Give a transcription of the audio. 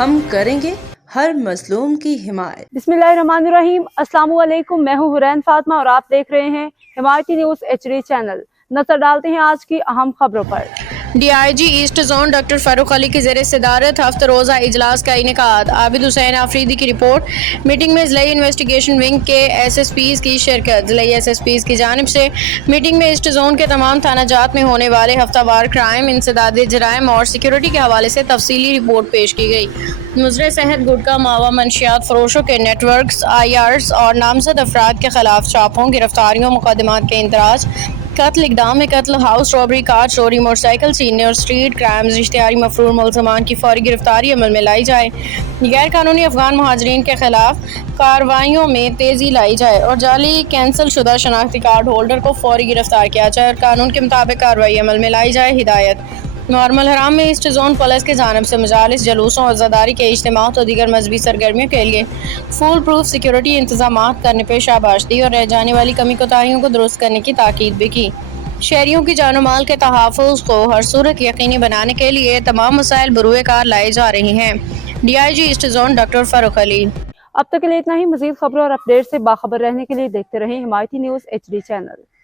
ہم کریں گے ہر مظلوم کی حمایت۔ بسمillahirrahmanirrahim۔ السلام علیکم، میں ہوں حرین فاطمہ اور آپ دیکھ رہے ہیں حمایتی نیوز HD چینل۔ نظر ڈالتے ہیں آج کی اہم خبروں پر۔ D I G east zone doctor Farooq Ali کی زیر صدارت ہفتہ روزہ اجلاس کا انعقاد۔ عابد حسین آفریدی کی رپورٹ۔ میٹنگ میں ضلعی انویسٹیگیشن ونگ کے SSPs کی شرکت۔ ضلعی SSPs کی جانب سے میٹنگ میں ایسٹ زون کے تمام تھانہ جات میں ہونے والے ہفتہ وار کرائم، انسدادی جرائم اور سیکیورٹی کے حوالے سے تفصیلی رپورٹ پیش کی گئی۔ مضر صحت، گٹکا، ماوا منشیات فروشوں کے نیٹ ورکس، IRs اور نامزد افراد کے خلاف چاپوں، گرفتاریوں، مقدمات کے اندراج، قتل، اقدام قتل، ہاؤس رابری، کار چوری، موٹر سائیکل سیزنگ اور اسٹریٹ کرائمز، اشتہاری مفرور ملزمان کی فوری گرفتاری عمل میں لائی جائے، غیر قانونی افغان مہاجرین کے خلاف کارروائیوں میں تیزی لائی جائے اور جعلی کینسل شدہ شناختی کارڈ ہولڈر کو فوری گرفتار کیا جائے اور قانون کے مطابق کارروائی عمل میں لائی جائے۔ ہدایت۔ نارمل حرام میں ایسٹ زون پولیس کی جانب سے مجالس، جلوسوں، عزاداری کے اجتماعات اور دیگر مذہبی سرگرمیوں کے لیے فول پروف سیکیورٹی انتظامات کرنے پہ شاباش دی اور رہ جانے والی کمی کوتاہیوں کو درست کرنے کی تاکید بھی کی۔ شہریوں کی جان و مال کے تحفظ کو ہر صورت یقینی بنانے کے لیے تمام وسائل بروئے کار لائے جا رہے ہیں۔ DIG asset zone doctor Farooq علی۔ اب تک کے لیے اتنا ہی۔ مزید خبروں اور اپڈیٹ سے باخبر رہنے کے لیے دیکھتے رہیں حمایتی نیوز HD چینل۔